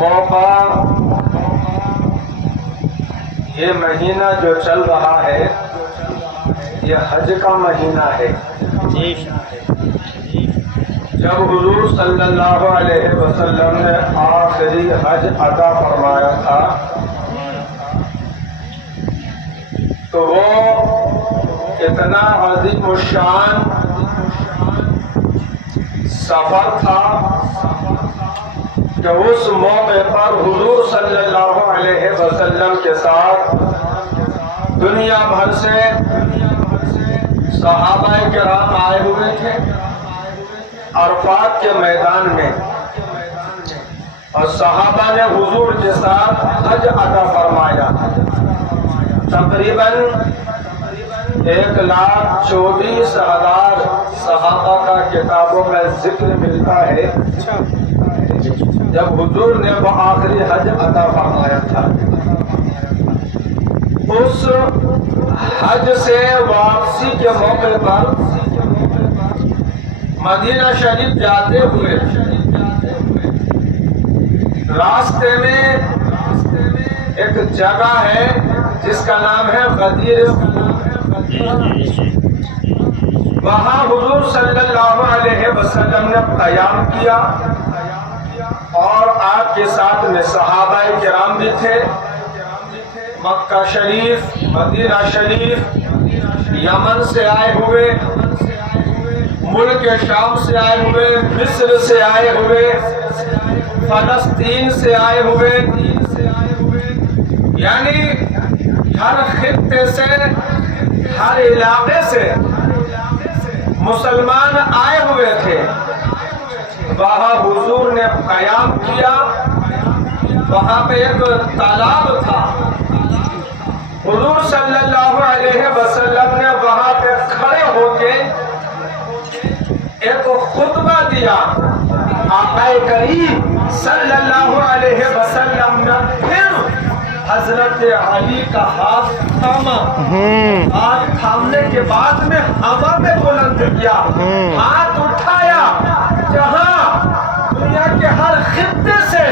موقع یہ مہینہ جو چل رہا ہے یہ حج کا مہینہ ہے. جب حضور صلی اللہ علیہ وسلم نے آخری حج ادا فرمایا تھا تو وہ اتنا عظیم الشان سفر تھا کہ اس موقع پر حضور صلی اللہ علیہ وسلم کے ساتھ دنیا بھر سے صحابہ کرام آئے ہوئے تھے عرفات کے میدان میں، اور صحابہ نے حضور کے ساتھ حج ادا فرمایا. تقریباً 1,24,000 صحابہ کا کتابوں میں ذکر ملتا ہے جب حضور نے وہ آخری حج ادا فرمایا تھا. اس حج سے واپسی کے موقع پر مدینہ شریف جاتے ہوئے راستے میں ایک جگہ ہے جس کا نام ہے غدیر. وہاں حضور صلی اللہ علیہ وسلم نے قیام کیا اور آپ کے ساتھ میں صحابہ کرام بھی تھے. مکہ شریف، مدینہ شریف، یمن سے آئے ہوئے، ملک شام سے آئے ہوئے، مصر سے آئے ہوئے، فلسطین سے آئے ہوئے، یعنی ہر خطے سے، ہر علاقے سے مسلمان آئے ہوئے تھے. وہاں حضور نے قیام کیا. وہاں پہ ایک تالاب تھا. حضور صلی اللہ علیہ وسلم نے وہاں پہ کھڑے ہو کے ایک خطبہ دیا. آقا کریم صلی اللہ علیہ وسلم نے پھر حضرت علی کا ہاتھ تھاما. ہاتھ تھامنے کے بعد میں ہوا میں بلند کیا، ہاتھ اٹھایا. جہاں دنیا کے ہر خطے سے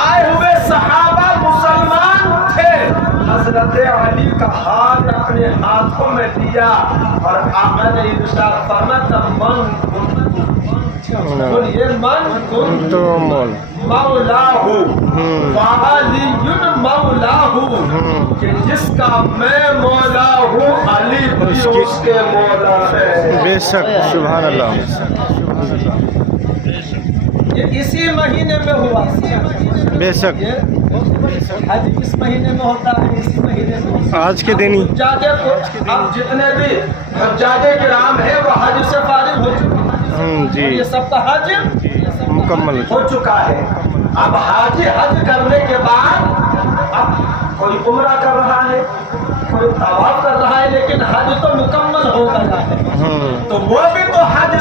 آئے ہوئے صحابہ مسلمان تھے، حضرت علی کا ہاتھ اپنے ہاتھوں میں دیا اور آقا نے ارشاد فرمایا من کنت مولاہ فعلی مولاہ، کہ جس کا میں مولا ہوں علی بھی اس کے مولا ہے. بے شک، سبحان اللہ. یہ اسی مہینے میں ہوا. بے شک، حج اس مہینے میں ہوتا ہے، اسی مہینے میں. آج کے دن ہی اب جتنے بھی حجاج کرام ہیں وہ حج سے فارغ ہو چکے ہیں. جی، یہ سب کا حج مکمل ہو چکا ہے. اب حج کرنے کے بعد اب کوئی عمرہ کر رہا ہے، کوئی طواف کر رہا ہے، لیکن حج تو مکمل ہو گیا ہے. تو وہ بھی تو حج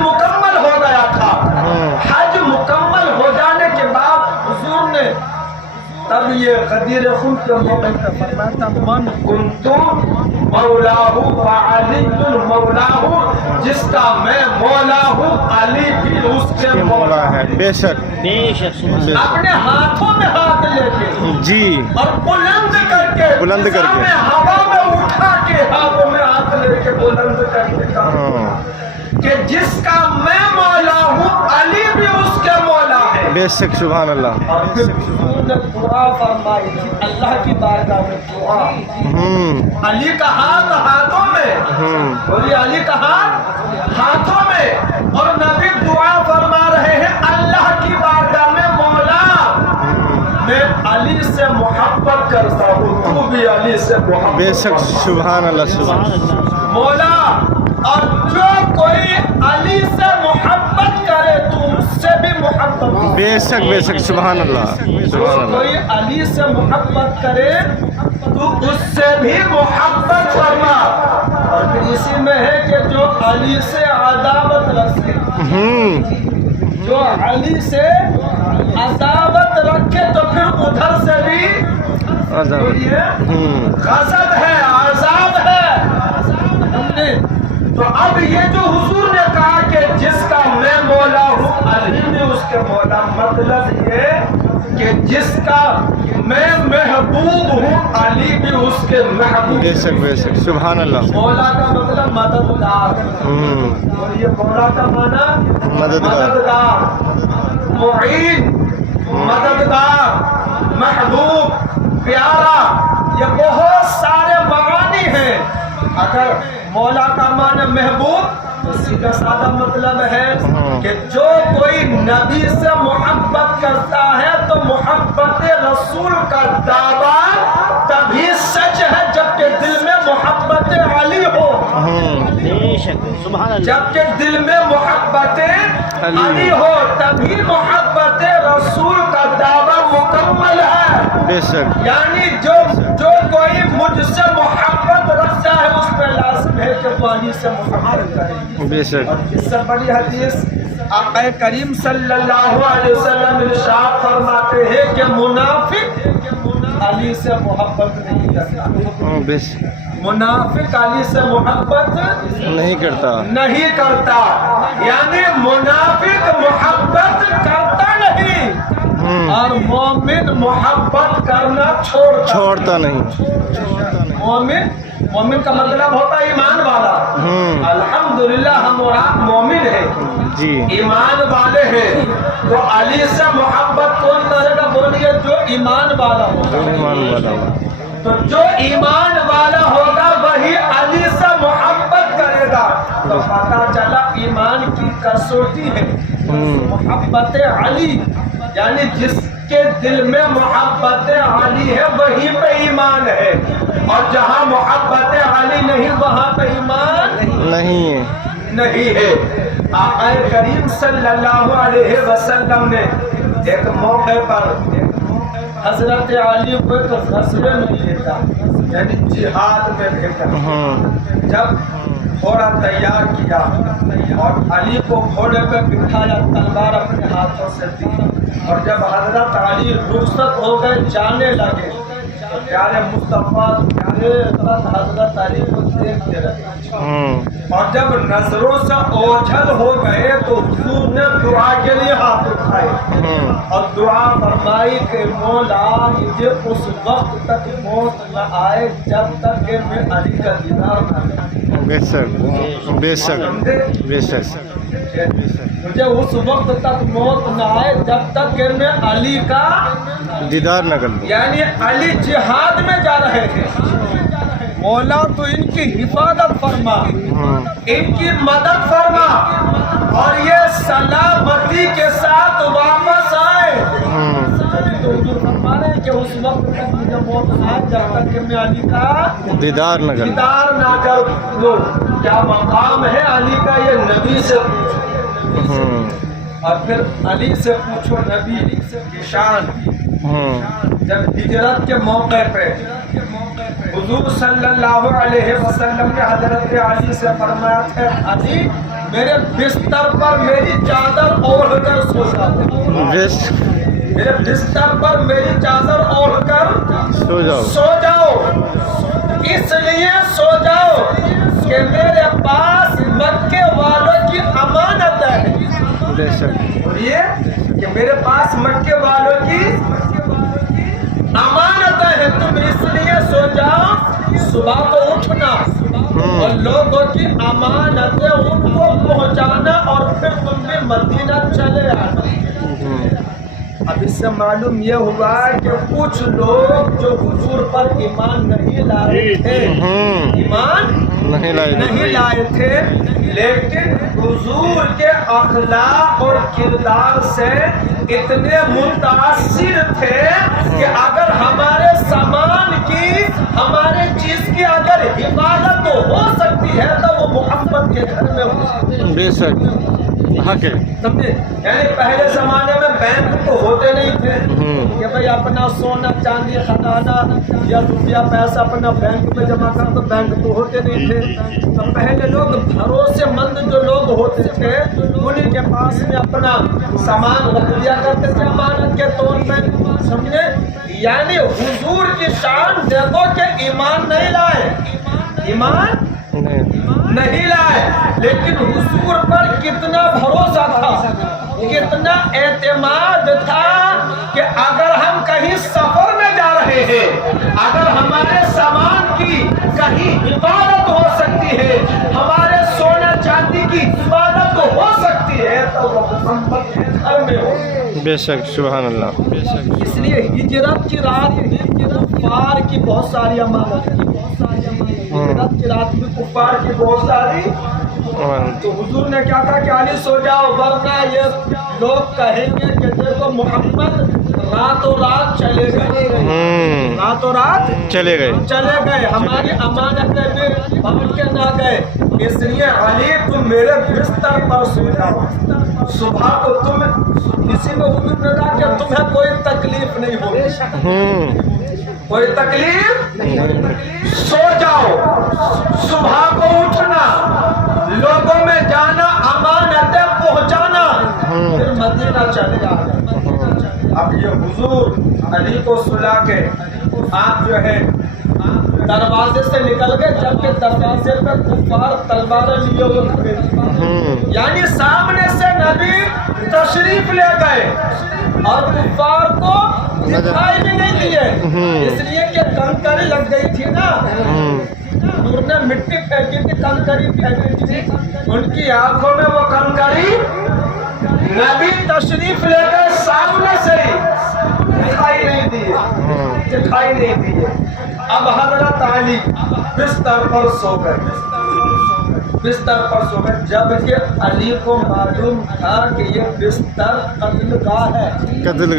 مکمل ہو گیا تھا. حج مکمل ہو جانے کے بعد حضور نے تب یہ غدیر خم کے موقع پر فرمایا من کنت مولاہ فعلی مولاہ، جس کا میں مولا ہوں علی بھی اس کے مولا ہے. بے شک، اپنے ہاتھوں میں ہاتھ لے کے جی، اور بلند کر کے ہوا میں اٹھا کے ہاتھوں میں ہاتھ لے کے بلند کر کے کہا کہ جس کا میں مولا ہوں علی بھی اس کے مولا ہے. بے شک، سبحان اللہ. اور پھر حضور نے دعا فرمائی تھی اللہ کی بارگاہ میں دعا. علی کا ہاتھ ہاتھوں میں، بولیے علی کا ہاتھ ہاتھوں میں، اور نبی دعا فرما رہے ہیں اللہ کی بارگاہ میں مولا میں علی سے محبت کرتا ہوں، تو بھی علی سے محبت. بے شک، سبحان اللہ، سبحان اللہ. مولا اور جو کوئی علی سے محبت کرے تو اس سے بھی محبت. بے شک، بے شک، سبحان اللہ، جو سبحان اللہ. کوئی علی سے محبت کرے تو اس سے بھی محبت فرما. اور پھر اسی میں ہے کہ جو علی سے عداوت رکھے، جو علی سے عداوت رکھے تو پھر ادھر سے بھی غضب ہے، عذاب ہے. تو اب یہ جو حضور نے کہا کہ جس کا میں مولا ہوں علی بھی اس کے مولا، مطلب یہ کہ جس کا میں محبوب ہوں علی بھی اس کے محبوب۔ بے شک سبحان اللہ۔ مولا کا مطلب مددگار، اور یہ مولا کا معنی مددگار، معین، مددگار، محبوب، پیارا، یہ بہت سارے معانی ہیں۔ اگر مولا کا معنی محبوب تو سیدھا سادہ مطلب ہے کہ جو کوئی نبی سے محبت کرتا ہے تو محبت رسول کا دعویٰ تبھی سچ ہے جبکہ دل میں محبت علی ہو، جبکہ دل میں محبت علی ہو تبھی محبت رسول کا دعویٰ مکمل ہے۔ بے شک، یعنی جو کوئی مجھ سے محبت رکھتا ہے اس پہ لازم ہے کہ وہ علی سے محبت کرے۔ بے شک، اور اس سے بڑی حدیث آقا کریم صلی اللہ علیہ وسلم ارشاد فرماتے ہیں کہ منافق علی سے محبت نہیں کرتا، بے شک، منافق علی سے محبت نہیں کرتا، نہیں کرتا، یعنی منافق محبت کرتا نہیں اور مومن محبت کرنا چھوڑتا نہیں۔ مومن کا مطلب ہوتا ہے ایمان والا۔ الحمدللہ ہم اور آپ مومن ہیں، جی، ایمان والے ہیں، تو علی سے محبت کون کرے گا؟ بولیے جو ایمان والا ہوگا۔ ایمان والا ہوا۔ تو جو ایمان والا ہوگا وہی علی سے محبت کرے گا۔ تو پتہ چلا ایمان کی کسوٹی ہے محبت علی، یعنی جس کے دل میں محبت علی ہے وہی پہ ایمان ہے، اور جہاں محبت علی نہیں وہاں پہ ایمان نہیں ہے۔ آقا کریم صلی اللہ علیہ وسلم نے ایک موقع پر حضرت علی کو ایک غزوے میں بھیجا، یعنی جہاد میں بھیجا۔ جب گھوڑا تیار کیا اور علی کو گھوڑے پہ بٹھایا، تلوار اپنے ہاتھوں سے دی، اور جب حضرت علی رخصت ہو گئے جانے لگے تو پیارے مصطفیٰ حضرت علی کو دیکھتے رہے، اور جب نظروں سے اوجھل ہو گئے تو حضور نے دعا کے لیے ہاتھ اٹھائے اور دعا فرمائی کہ مولا مجھے اس وقت تک موت نہ آئے جب تک کہ میں علی کا دیدار نہ کروں۔ بے شک، بے شک، بے شک، مجھے اس وقت تک موت نہ آئے جب تک کہ میں علی کا دیدار نہ کر لوں۔ یعنی علی جہاد میں جا رہے تھے، مولا تو ان کی حفاظت فرما، ان کی مدد فرما، اور یہ سلامتی کے ساتھ واپس آئے۔ تو حضور فرما رہے ہیں کہ اس وقت تک مجھے موت نہ آئے جب تک کہ میں علی کا دیدار نہ کر لوں۔ کیا مقام ہے علی کا، یہ نبی سے پوچھو، اور پھر علی سے پوچھو نبی کی شان۔ جب ہجرت کے موقع پہ حضور صلی اللہ علیہ وسلم نے حضرت علی سے فرمایا تھا، علی میرے بستر پر میری چادر اوڑھ کر سو جاؤ، میرے بستر پر میری چادر اوڑھ کر سو جاؤ، اس لیے سو جاؤ کہ میرے پاس مکے والوں کی امانت ہے۔ بے شک، اور یہ کہ میرے پاس مکے والوں کی امانت ہے، تم اس لیے سو جاؤ، صبح کو اٹھنا اور لوگوں کی امانتیں ان کو پہنچانا، اور پھر تم بھی مدینہ چلے آنا۔ اب اس سے معلوم یہ ہوا کہ کچھ لوگ جو حضور پر ایمان نہیں لائے تھے، ایمان نہیں لائے تھے، لیکن حضور کے اخلاق اور کردار سے اتنے متاثر تھے کہ اگر ہمارے سامان کی، ہمارے چیز کی اگر حفاظت ہو سکتی ہے تو وہ محمد کے گھر میں ہو سکتی ہے۔ بے شک، حق ہے، سمجھے؟ یعنی پہلے زمانے میں بینک تو ہوتے نہیں تھے کہ بھئی اپنا سونا چاندی خزانہ یا روپیہ پیسہ اپنا بینک میں جمع کر، تو بینک تو ہوتے نہیں تھے۔ تو پہلے لوگ بھروسے مند جو لوگ ہوتے تھے انہیں کے پاس میں اپنا سامان رکھ دیا کرتے تھے امانت کے طور پہ، سمجھے؟ یعنی حضور کی شان دیکھو کہ ایمان نہیں لائے، ایمان نہیں لائے، لیکن حضور پر کتنا بھروسہ تھا، کتنا اعتماد تھا کہ اگر ہم کہیں سفر میں جا رہے ہیں، اگر ہمارے سامان کی کہیں حفاظت ہو سکتی ہے، ہمارے سونے چاندی کی حفاظت ہو سکتی ہے، تو وہ محمد کے گھر میں ہو۔ بے شک سبحان اللہ، بے شک۔ اس لیے ہجرت کی رات کفار کی بہت ساری امانت ہے، ہجرت کی رات میں کفار کی بہت ساری، تو حضور نے کیا کہا کہ علی سو جاؤ، ورنہ یہ لوگ کہیں گے کہ دیکھو محمد راتوں رات چلے گئے، راتوں رات چلے گئے، ہماری امانتیں بھی بانٹ کے نہ گئے۔ اس لیے علی تم میرے بستر پر سو جاؤ، صبح کو تم کسی میں حضور نے کہا کہ تمہیں کوئی تکلیف نہیں ہوگی، کوئی تکلیف، سو جاؤ، صبح کو اٹھنا، لوگوں میں جانا، امانتیں پہنچانا، پھر مدینہ چلے جانا۔ اب یہ حضور علی کو سلا کے آپ جو ہے دروازے سے نکل گئے، جبکہ دروازے پر کفار تلواریں لیے ہوئے کھڑے تھے، یعنی سامنے سے نبی تشریف لے گئے اور کفار کو دکھائی بھی نہیں دیے، اس لیے کہ کنکری لگ گئی تھی نا، حضور نے مٹی پھینکی تھی، کنکری پھینکی تھی، ان کی آنکھوں میں وہ کنکری، نبی تشریف لے گئے سامنے سے ہی دکھائی نہیں دیے۔ اب حضرت علی بستر پر سو گئے، جبکہ علی کو معلوم تھا کہ یہ بستر قتل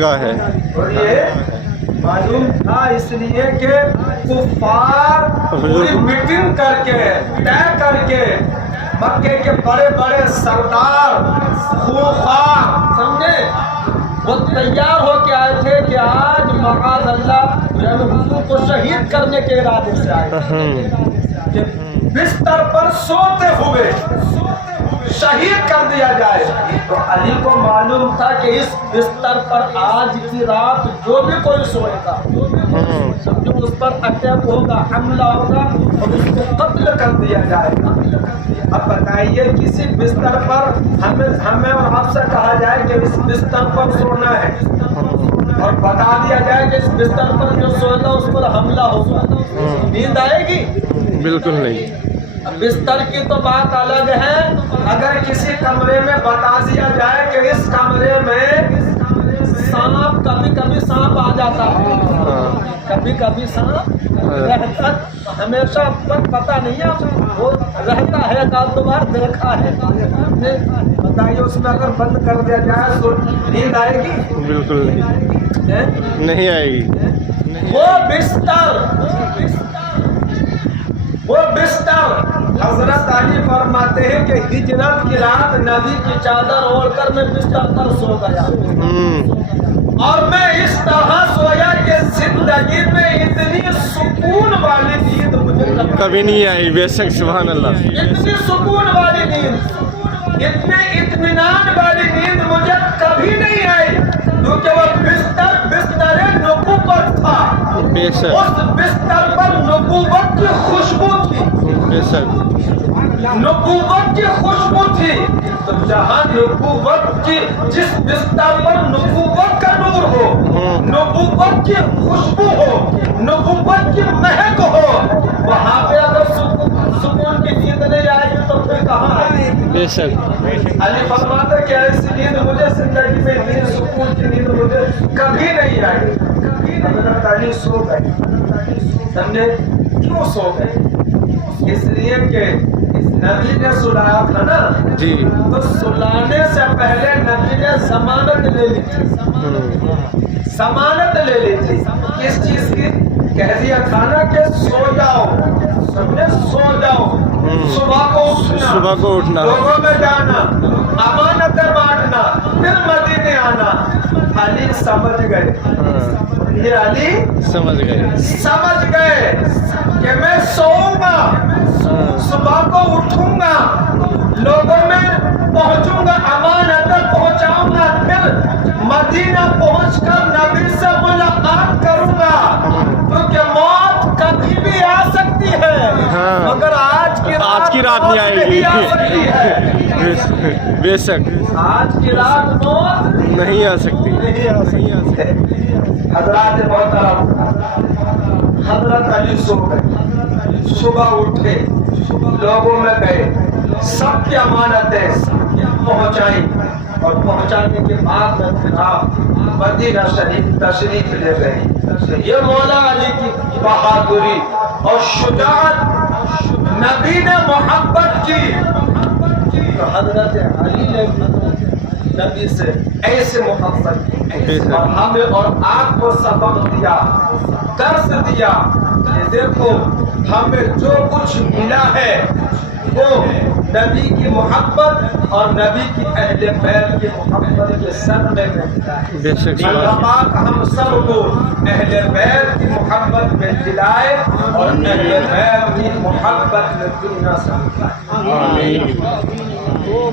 گاہ ہے، اور یہ معلوم تھا، اس لیے کہ کفار پوری میٹنگ کر کے طے کر کے مکے کے بڑے بڑے سردار خوفار سمجھے، وہ تیار ہو کے آئے تھے کہ آج معاذ اللہ حضور کو شہید کرنے کے ارادے سے آئے، کہ بستر پر سوتے ہوئے شہید کر دیا جائے۔ تو علی کو معلوم تھا کہ اس بستر پر آج کی رات جو بھی کوئی سوئے گا، جو اس پر اٹیک ہوگا، حملہ ہوگا، اور اس کو قتل کر دیا جائے گا۔ اب بتائیے کسی بستر پر ہمیں اور آپ سے کہا جائے کہ اس بستر پر سونا ہے، اور بتا دیا جائے کہ اس بستر پر جو سوئے گا اس پر حملہ ہوگا، نیند آئے گی؟ بالکل نہیں۔ بستر کی تو بات الگ ہے، اگر کسی کمرے میں بتا دیا جائے کہ اس کمرے میں سانپ، کبھی کبھی سانپ آ جاتا ہے، کبھی کبھی سانپ رہتا، ہمیشہ پتہ نہیں ہے، وہ رہتا ہے، ایک آدھ دو بار دیکھا ہے، بتائیے اس میں اگر بند کر دیا جائے تو نیند آئے گی؟ بالکل نہیں آئے گی۔ وہ بستر حضرت علی فرماتے ہیں کہ ہجرت کی رات نبی کی چادر اوڑھ کر میں بستر پر سو گیا، اور میں اس طرح سویا کہ زندگی میں اتنی سکون والی نیند مجھے کبھی نہیں آئی، بے شک سبحان اللہ، اتنی سکون والی نیند، اتنے اطمینان والی نیند مجھے کبھی نہیں آئی، کیونکہ وہ بستر نبوت تھا، بے شک، اس بستر پر نبوت کی خوشبو تھی، بے شک، نبوت کی خوشبو تھی۔ تو جہاں نبوت کی، جس بستر پر نبوت کا نور ہو، نبوت کی خوشبو ہو، نبوت کی مہک ہو، وہاں پہ اگر سکون کی نیند نہیں آئے گی تو پھر کہاں آئے گی؟ بے شک۔ علی فرماتے کہ ایسی نیند مجھے زندگی میں اتنی سکون کی نیند مجھے کبھی نہیں آئی۔ حضرت علی سو گئے، سمجھے کیوں سو گئے؟ اس لیے کہ نبی نے سلایا تھا نا، جی، تو سلانے سے پہلے نبی نے ضمانت لے لی تھی، ضمانت لے لی تھی، کس چیز کی؟ کہہ دیا تھا نا کہ سو جاؤ، سمجھے، سو جاؤ، صبح کو اٹھنا، لوگوں میں جانا، امانتیں بانٹنا، پھر مدینے آنا۔ علی سمجھ گئے، یہ علی سمجھ گئے کہ میں سوؤں گا، صبح کو اٹھوں گا، لوگوں میں پہنچوں گا، امانتیں پہنچاؤں گا، پھر مدینہ پہنچ کر نبی سے ملاقات کروں گا، کیونکہ موت کبھی بھی آ سکتی ہے ہاں۔ مگر آج کی رات نہیں آئے گی آ سکتی ہے بے شک آج کی رات موت نہیں آ سکتی نہیں آ سکتی ہے۔ حضرات محترم، حضرت علی صبح اٹھے، لوگوں میں گئے، سب کی امانتیں پہنچائیں اور پہنچانے کے بعد مدینہ شریف تشریف لے گئے۔ یہ مولا علی کی بہادری اور شجاعت نبی نے محبت کی تو حضرت علی نے نبی سے ایسے محبت کی اور ہمیں اور آپ کو سبق دیا، درس دیا کہ دیکھو ہمیں جو کچھ ملا ہے وہ نبی کی محبت اور نبی کی اہل بیت کی محبت کے صدقے میں ملا ہے۔ بے شک اللہ پاک ہم سب کو اہل بیت کی محبت میں دلائے اور اہل بیت کی محبت میں دنیا سے ملائے۔ آمین۔